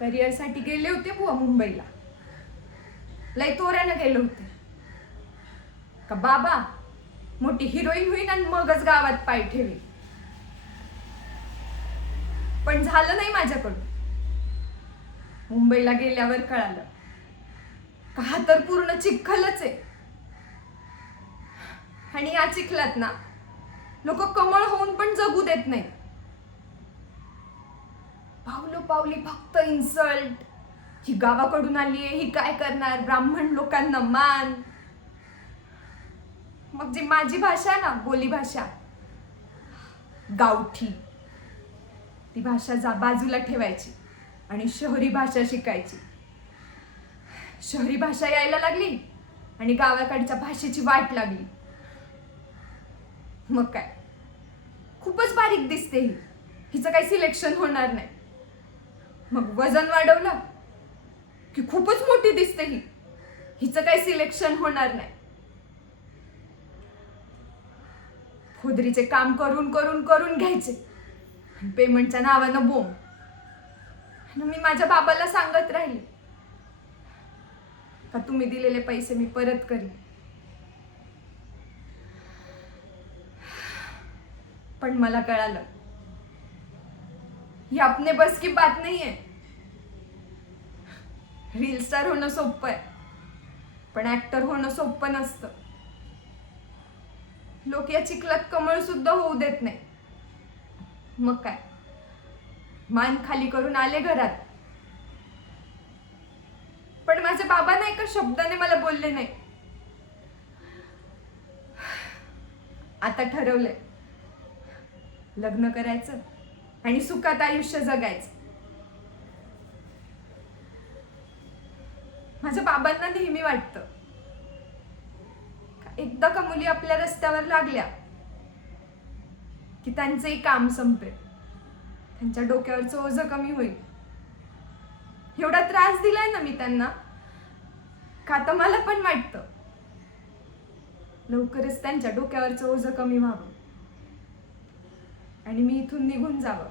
करिअरसाठी गेले होते बुवा मुंबईला. लय तोऱ्यानं गेले होते का बाबा मोठी हिरोईन होईन आणि मगच गावात पाय ठेवी. पण झालं नाही माझ्याकडून. मुंबईला गेल्यावर कळालं का हा तर पूर्ण चिखलच आहे. आणि या चिखलात ना लोक कमळ होऊन पण जगू देत नाही. पावलो पावली फक्त इन्सल्ट. ही गावाकडून आली आहे, ही काय करणार, ब्राह्मण लोकांना मान. मग जी माझी भाषा ना, बोली भाषा गावठी, ती भाषा बाजूला ठेवायची आणि शहरी भाषा शिकायची. शहरी भाषा यायला लागली आणि गावाकडच्या भाषेची वाट लागली. मग काय खूपच बारीक दिसते ही, हिचं काही सिलेक्शन होणार नाही. मग वजन वाढवलं की खूपच मोठी दिसते ही, हिचं काही सिलेक्शन होणार नाही. खोदरीचे काम करून करून करून घ्यायचे, पेमेंटच्या नावानं बोंब. मी माझ्या बाबाला सांगत राहिले का तुम्ही दिलेले पैसे मी परत करीन. पण मला कळालं ही अपने बस की बात नाही आहे. रील स्टार होणं सोपं आहे, पण ऍक्टर होणं सोपं नसतं. लोक या चिखलात कमळ सुद्धा होऊ देत नाही. मग काय मान खाली करून आले घरात. पण माझे बाबा नाही का शब्दाने मला बोलले नाही. आता ठरवलंय लग्न करायचं आणि सुखात आयुष्य जगायचं. माझ्या बाबांना नेहमी वाटतं एकदा का मुली आपल्या रस्त्यावर लागल्या की त्यांचंही काम संपेल, त्यांच्या डोक्यावरचं ओझं कमी होईल. एवढा त्रास दिलाय ना मी त्यांना का आता मला पण वाटतं लवकरच त्यांच्या डोक्यावरचं ओझं कमी व्हावं आणि मी इथून निघून जावं.